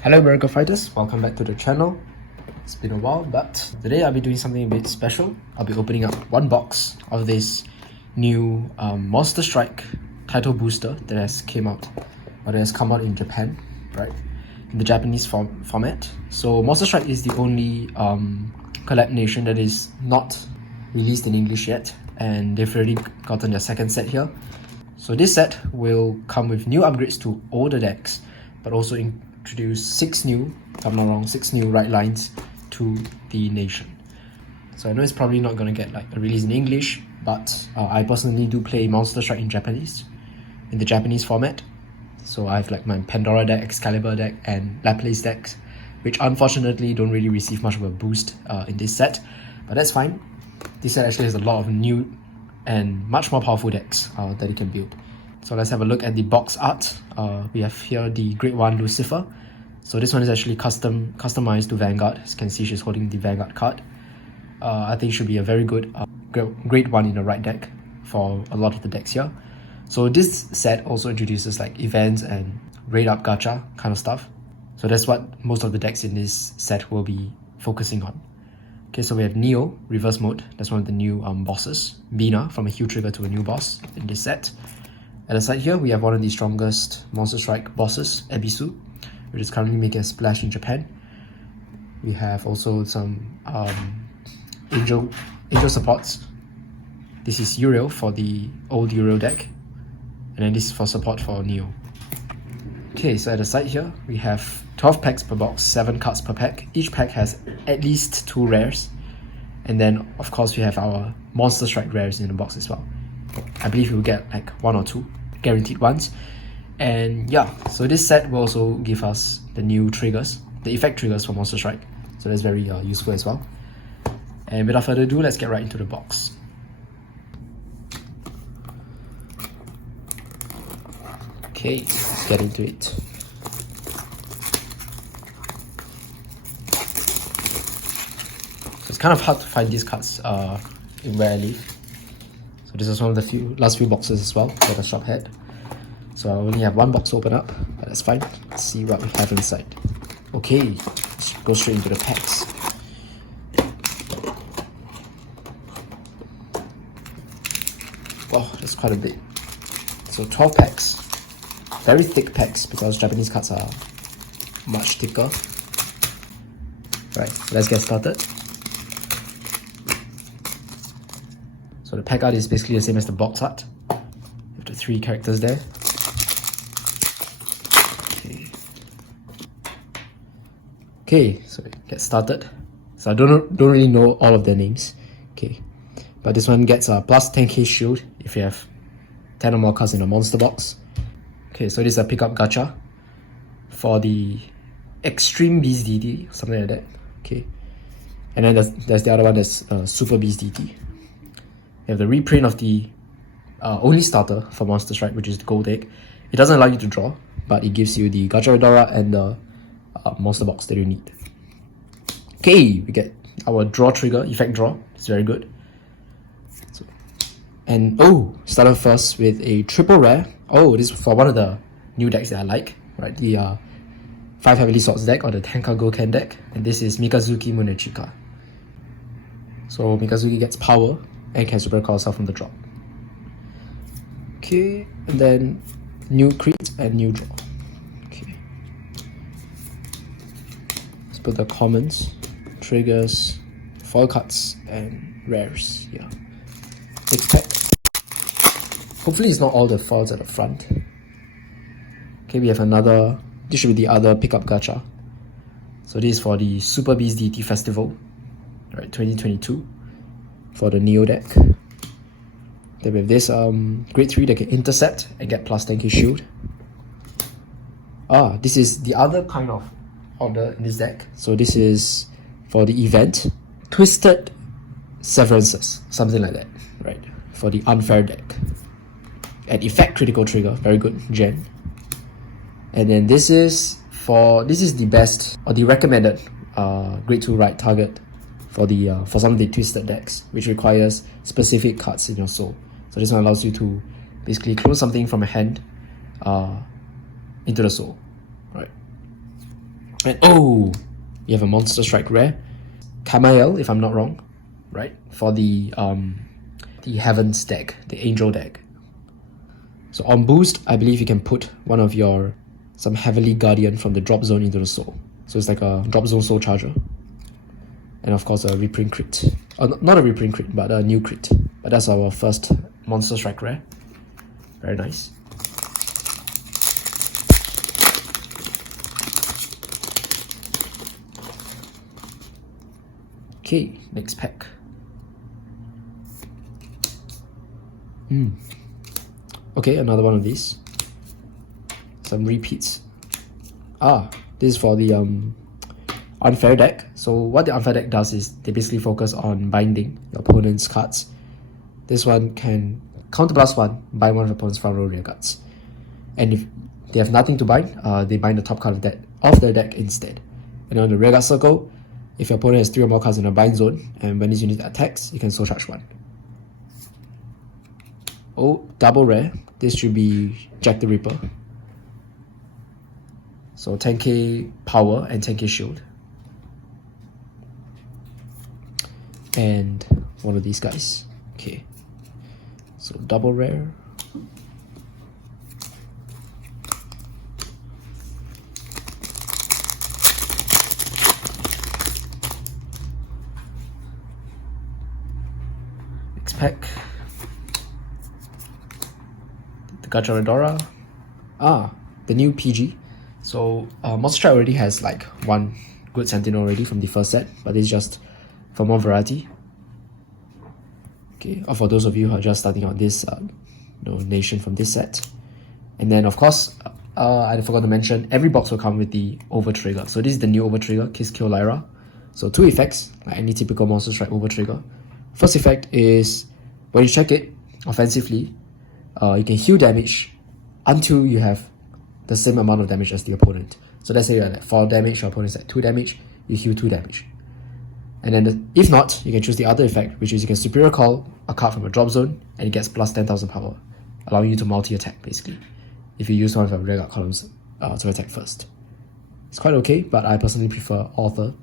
Hello America Fighters, welcome back to the channel. It's been a while, but today I'll be doing something a bit special. I'll be opening up one box of this new Monster Strike title booster that has come out in Japan, right? In the Japanese format. So Monster Strike is the only collab nation that is not released in English yet, and they've already gotten their second set here. So this set will come with new upgrades to older decks, but also introduce six new right lines to the nation. So I know it's probably not gonna get like a release in English, but I personally do play Monster Strike in the Japanese format. So I have like my Pandora deck, Excalibur deck, and Laplace decks, which unfortunately don't really receive much of a boost in this set, but that's fine. This set actually has a lot of new and much more powerful decks that you can build. So let's have a look at the box art. We have here the Grade 1 Lucifer. So this one is actually customized to Vanguard. As you can see, she's holding the Vanguard card. I think should be a very good Grade 1 in the right deck for a lot of the decks here. So this set also introduces like events and raid up gacha kind of stuff. So that's what most of the decks in this set will be focusing on. Okay, so we have Neo, reverse mode. That's one of the new bosses. Bina, from a Hue trigger to a new boss in this set. At the side here, we have one of the strongest Monster Strike bosses, Ebisu, which is currently making a splash in Japan. We have also some angel supports. This is Uriel for the old Uriel deck, and then this is for support for Neo. Okay, so at the side here, we have 12 packs per box, 7 cards per pack. Each pack has at least 2 rares. And then, of course, we have our Monster Strike rares in the box as well. I believe we'll get like 1 or 2 guaranteed ones. And yeah, so this set will also give us the new triggers, the effect triggers for Monster Strike. So that's very useful as well. And without further ado, let's get right into the box. Okay, let's get into it. So it's kind of hard to find these cards in where I live. So this is one of the last few boxes as well that the shop had. So I only have one box to open up, but that's fine. Let's see what we have inside. Okay, let's go straight into the packs. Wow, that's quite a bit. So 12 packs. Very thick packs because Japanese cards are much thicker. Right, let's get started. So the pack art is basically the same as the box art. You have the 3 characters there. Okay, so get started. So I don't really know all of their names. Okay, but this one gets a plus 10k shield if you have 10 or more cards in a monster box. Okay, so this is a pickup gacha for the Extreme Beast DT, something like that. Okay, and then there's the other one that's Super Beast DT. You have the reprint of the only starter for Monster Strike, which is the gold egg. It doesn't allow you to draw, but it gives you the Gacha Redora and the monster box that you need. Okay, we get our draw trigger, effect draw. It's very good. So, and started first with a triple rare. Oh, this is for one of the new decks that I like, right? The 5 Heavenly Swords deck or the Tenka Goken deck. And this is Mikazuki Munechika. So Mikazuki gets power and can super call herself from the drop. Okay, and then new crit and new draw. Okay. Let's put the commons, triggers, foil cards, and rares. Yeah. Next pack. Hopefully it's not all the foils at the front. Okay, we have another. This should be the other pickup gacha. So this is for the Super Beast DT Festival, right? 2022 for the Neo deck. Then we have this Grade 3 that can intercept and get plus 10k shield. This is the other kind of order in this deck. So this is for the event Twisted Severances, something like that, right? For the unfair deck. And effect critical trigger, very good gen. And then this is the best or the recommended Grade 2 right target for the for some of the twisted decks, which requires specific cards in your soul. So this one allows you to basically close something from a hand into the soul, right? And oh, you have a Monster Strike rare. Kamael, if I'm not wrong, right? For the Heavens deck, the Angel deck. So on boost, I believe you can put one of your some Heavenly Guardian from the drop zone into the soul. So it's like a drop zone soul charger. And of course a reprint crit. Not a reprint crit, but a new crit. But that's our first Monster Strike rare. Very nice. Okay, next pack. Okay, another one of these. Some repeats. This is for the unfair deck. So what the unfair deck does is they basically focus on binding your opponent's cards. This one can counter +1, bind one of your opponent's front row rear guards. And if they have nothing to bind, they bind the top card of the deck instead. And on the rear guard circle, if your opponent has 3 or more cards in a bind zone, and when this unit attacks, you can soul charge 1. Oh, double rare. This should be Jack the Ripper. So 10k power and 10k shield. And one of these guys. Okay. So double rare. Next pack. The Gajahadora. The new PG. So Monster Strike already has like one good Sentinel already from the first set, but it's just for more variety. Okay, or for those of you who are just starting out this nation from this set. And then of course, I forgot to mention, every box will come with the over trigger. So this is the new over trigger, Kiss Kill Lyra. So 2 effects, like any typical Monster Strike over trigger. First effect is when you check it offensively, you can heal damage until you have the same amount of damage as the opponent. So let's say you're at 4 damage, your opponent's at 2 damage, you heal 2 damage. And then if not, you can choose the other effect, which is you can superior call a card from a drop zone and it gets plus 10,000 power, allowing you to multi-attack basically, if you use one of your rear guard columns to attack first. It's quite okay, but I personally prefer Arthur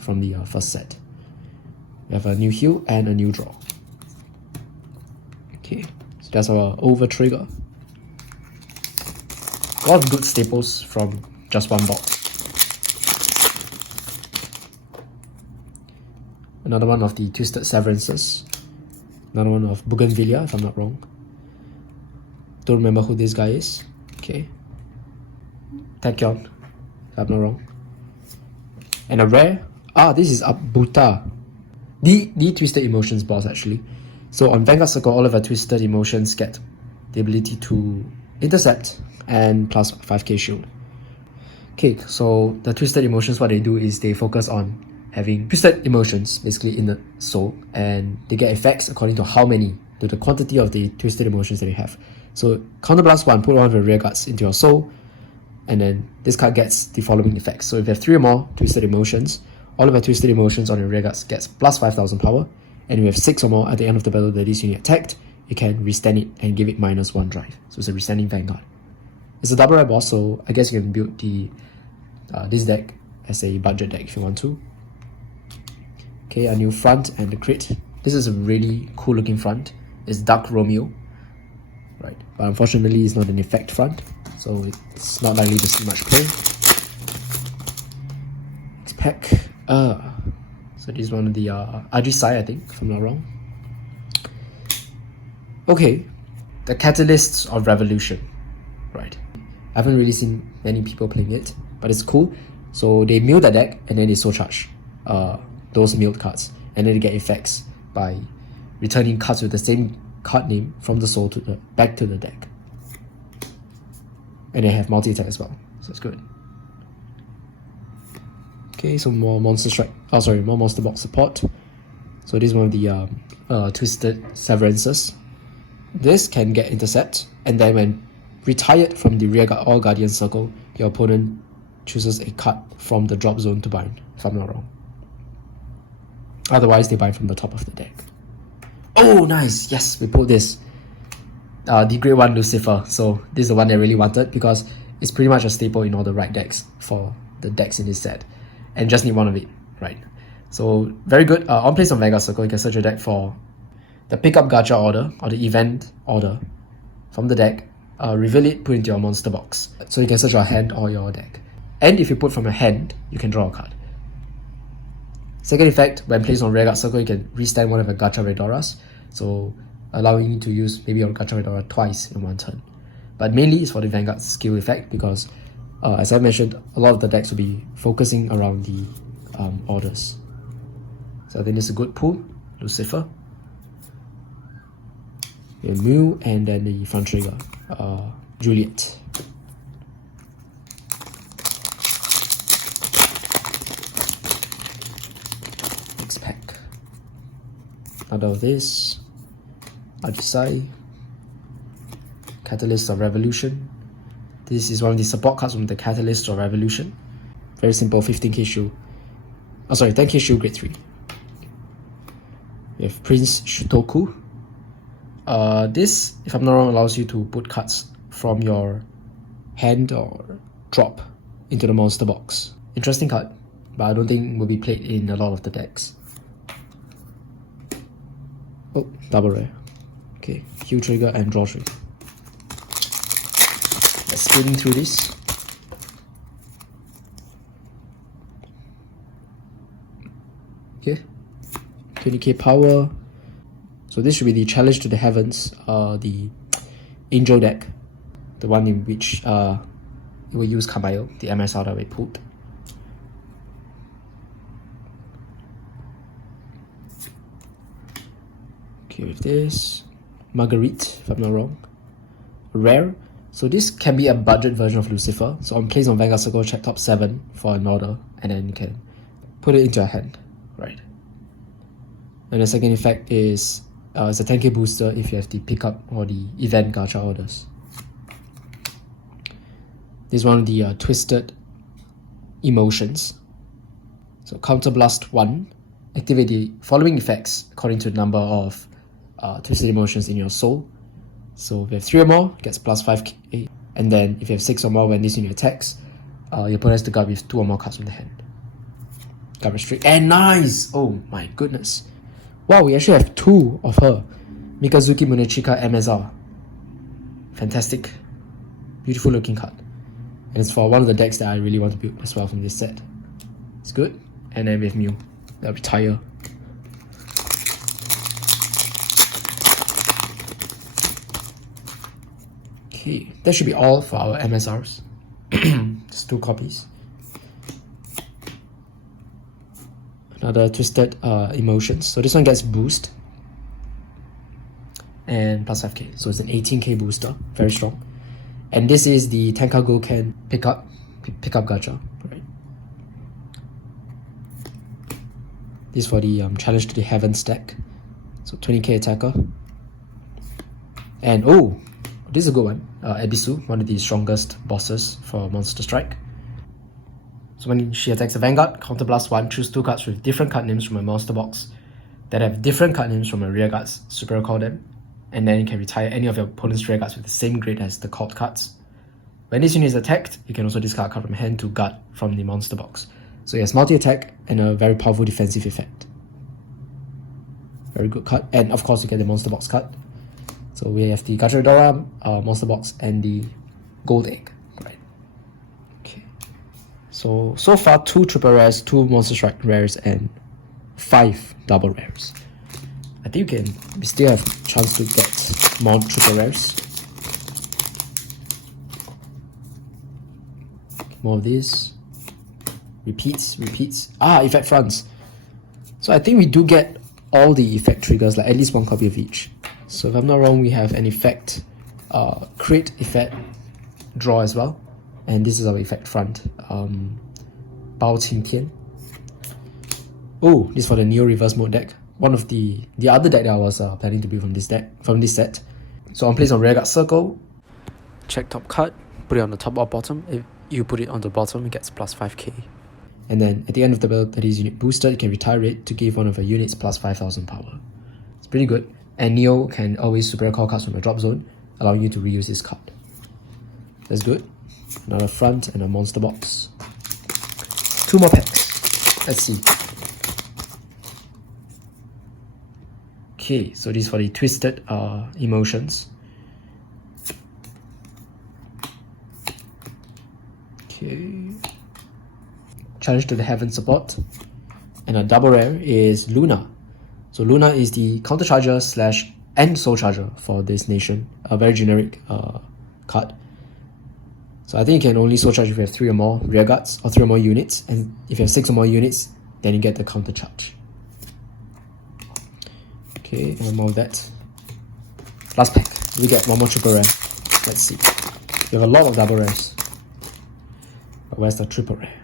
from the first set. We have a new heal and a new draw. Okay, so that's our over trigger. A lot of good staples from just one box. Another one of the Twisted Severances. Another one of Bougainvillea, if I'm not wrong. Don't remember who this guy is. Okay. Tachyon, if I'm not wrong. And a rare. This is Abuta. The Twisted Emotions boss actually. So on Vanguard Circle, all of our Twisted Emotions get the ability to intercept and plus 5k shield. Okay, so the Twisted Emotions, what they do is they focus on having twisted emotions basically in the soul, and they get effects according to how many, to the quantity of the twisted emotions that you have. So counter +1, put one of your rear guards into your soul, and then this card gets the following effects. So if you have 3 or more twisted emotions, all of your twisted emotions on your rear guards gets plus 5,000 power, and if you have 6 or more at the end of the battle that this unit attacked, you can restand it and give it -1 drive. So it's a restanding Vanguard. It's a double rare boss, so I guess you can build the this deck as a budget deck if you want to. Okay, a new front and the crit. This is a really cool looking front. It's Dark Romeo, right? But unfortunately, it's not an effect front, so it's not likely to see much play. Next pack. So this is one of the Ajisai, I think, if I'm not wrong. Okay, the Catalysts of Revolution, right? I haven't really seen many people playing it, but it's cool. So they mill the deck and then they soul charge those milled cards, and then they get effects by returning cards with the same card name from the soul to the back to the deck. And they have multi-attack as well, so it's good. Okay, so more Monster Strike. More Monster Box support. So this is one of the Twisted Severances. This can get intercept, and then when retired from the rear guard or guardian circle, your opponent chooses a card from the drop zone to bind, if I'm not wrong. Otherwise, they bind from the top of the deck. Oh, nice! Yes, we pulled this. The Great One Lucifer. So this is the one I really wanted because it's pretty much a staple in all the right decks for the decks in this set and just need one of it, right? So very good. On place on Vanguard Circle, you can search your deck for the pickup gacha order or the event order from the deck, reveal it, put it into your monster box. So you can search your hand or your deck. And if you put from your hand, you can draw a card. Second effect, when placed on Rearguard Circle, you can restand one of your gacha Redoras, so allowing you to use maybe your gacha Redora twice in one turn. But mainly it's for the Vanguard skill effect because, as I mentioned, a lot of the decks will be focusing around the orders. So I think it's a good pull. Lucifer, Mew, and then the front trigger, Juliet. Next pack. Another of this, Ajisai, Catalyst of Revolution. This is one of the support cards from the Catalyst of Revolution. Very simple, 15k shield. Oh, sorry, 10k shield, grade 3. We have Prince Shutoku. This, if I'm not wrong, allows you to put cards from your hand or drop into the monster box. Interesting card, but I don't think will be played in a lot of the decks. Oh, double rare. Okay, Q trigger and draw trigger. Let's spin through this. Okay, 20k power. So this should be the Challenge to the Heavens, the Angel deck, the one in which it will use Kamayo, the MSR that we pulled. Okay, with this, Marguerite, if I'm not wrong, rare. So this can be a budget version of Lucifer. So on place on Vanguard Circle, check top 7 for an order, and then you can put it into your hand, right? And the second effect is it's a 10k booster if you have the pickup or the event gacha orders. This is one of the twisted emotions. So Counter Blast 1, activate the following effects according to the number of twisted emotions in your soul. So if you have 3 or more, it gets plus 5k. And then if you have 6 or more when this unit attacks, your opponent has to guard with 2 or more cards from the hand. Guard restrict. And nice! Oh my goodness. Wow, we actually have 2 of her. Mikazuki Munechika MSR. Fantastic. Beautiful looking card. And it's for one of the decks that I really want to build as well from this set. It's good. And then we have Mew. They'll retire. Okay, that should be all for our MSRs. Just 2 copies. Another twisted emotions. So this one gets boost and plus 5k. So it's an 18k booster, very strong. And this is the Tenka Goken pickup gacha, right? This is for the Challenge to the Heavens deck. So 20k attacker. And oh, this is a good one. Ebisu, one of the strongest bosses for Monster Strike. So when she attacks a Vanguard, Counter Blast 1, choose 2 cards with different card names from a monster box that have different card names from a rear guards, super recall them, and then you can retire any of your opponent's rear guards with the same grade as the called cards. When this unit is attacked, you can also discard a card from hand to guard from the monster box. So it has multi-attack and a very powerful defensive effect. Very good card. And of course you get the monster box card. So we have the Gacha Redora, monster box, and the gold egg. So far 2 triple rares, 2 monster strike rares, and 5 double rares. I think we still have a chance to get more triple rares. More of this. Repeats. Effect fronts. So I think we do get all the effect triggers, like at least 1 copy of each. So if I'm not wrong, we have an effect, crit effect draw as well. And this is our effect front. Bao Qing Tian. Oh, this is for the Neo Reverse Mode deck. One of the other deck that I was planning to build from this set. So on place on Rearguard Circle, check top card, put it on the top or bottom. If you put it on the bottom, it gets plus 5k. And then at the end of the build that is unit boosted, you can retire it to give one of your units plus 5000 power. It's pretty good. And Neo can always super recall cards from the drop zone, allowing you to reuse this card. That's good. Another front and a monster box. 2 more packs. Let's see. Okay, so these for the twisted emotions. Okay. Challenge to the Heaven support. And a double rare is Luna. So Luna is the countercharger slash and soul charger for this nation. A very generic card. So I think you can only soul charge if you have 3 or more rear guards or 3 or more units. And if you have 6 or more units, then you get the counter charge. Okay, and more of that. Last pack. We get 1 more triple rare. Let's see. We have a lot of double rares. But where's the triple rare?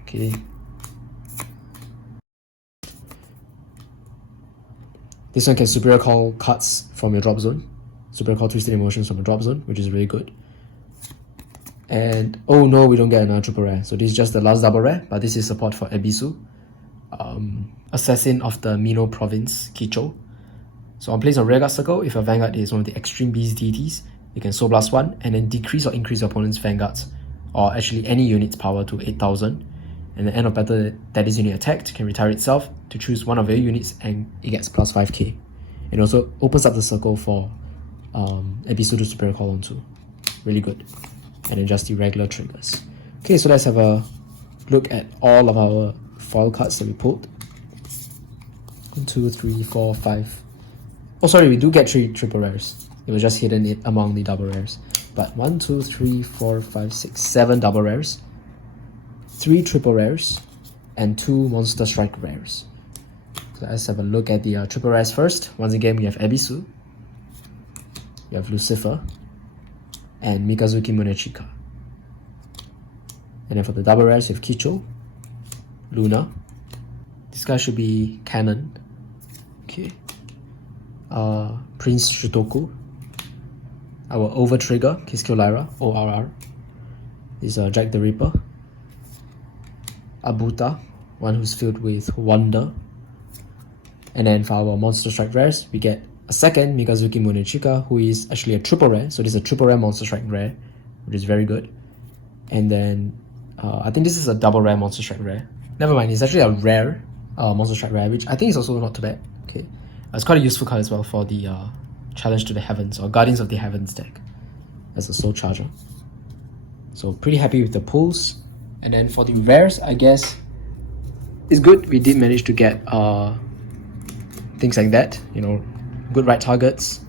Okay. This one can superior call cards from your drop zone. Superior call twisted emotions from your drop zone, which is really good. And oh no, we don't get another triple rare. So this is just the last double rare, but this is support for Ebisu. Assassin of the Mino province, Kicho. So on place on rearguard circle, if your Vanguard is one of the extreme beast deities, you can Soul Blast 1 and then decrease or increase your opponent's Vanguards, or actually any unit's power to 8,000. And at the end of battle that this unit attacked can retire itself to choose one of your units and it gets plus 5k. It also opens up the circle for Ebisu to superior call onto. Really good. And then just the regular triggers. Okay, so let's have a look at all of our foil cards that we pulled. 1, 2, 3, 4, 5. Oh, sorry, we do get 3 triple rares. It was just hidden among the double rares. But 1, 2, 3, 4, 5, 6, 7 double rares, 3 triple rares, and 2 monster strike rares. So let's have a look at the triple rares first. Once again, we have Ebisu, we have Lucifer, and Mikazuki Munechika. And then for the double rares, you have Kicho, Luna. This guy should be Canon. Okay. Prince Shutoku. Our over trigger, Kiskyo Lyra, ORR. Is Jack the Ripper. Abuta, one who's filled with wonder. And then for our monster strike rares, we get a second Mikazuki Munechika, who is actually a triple rare. So this is a triple rare monster strike rare, which is very good. And then I think this is a double rare monster strike rare. Never mind, it's actually a rare monster strike rare, which I think is also not too bad. Okay, it's quite a useful card as well for the Challenge to the Heavens or Guardians of the Heavens deck as a soul charger. So pretty happy with the pulls. And then for the rares, I guess it's good. We did manage to get things like that, you know, good right targets,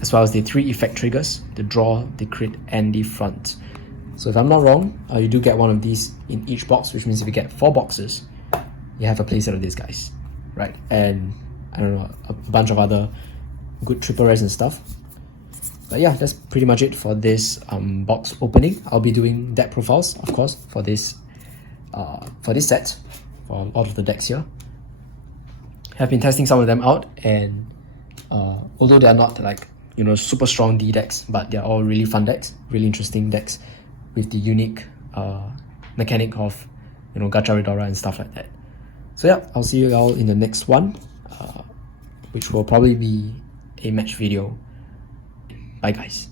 as well as the 3 effect triggers, the draw, the crit, and the front. So if I'm not wrong, you do get one of these in each box, which means if you get 4 boxes, you have a playset of these guys, right? And I don't know, a bunch of other good triple rares and stuff. But yeah, that's pretty much it for this box opening. I'll be doing deck profiles, of course, for this set, for all of the decks here. Have been testing some of them out, and although they are not like, you know, super strong D decks, but they're all really fun decks, really interesting decks with the unique mechanic of, you know, Gacha Redora and stuff like that. So yeah, I'll see you all in the next one, which will probably be a match video. Bye guys.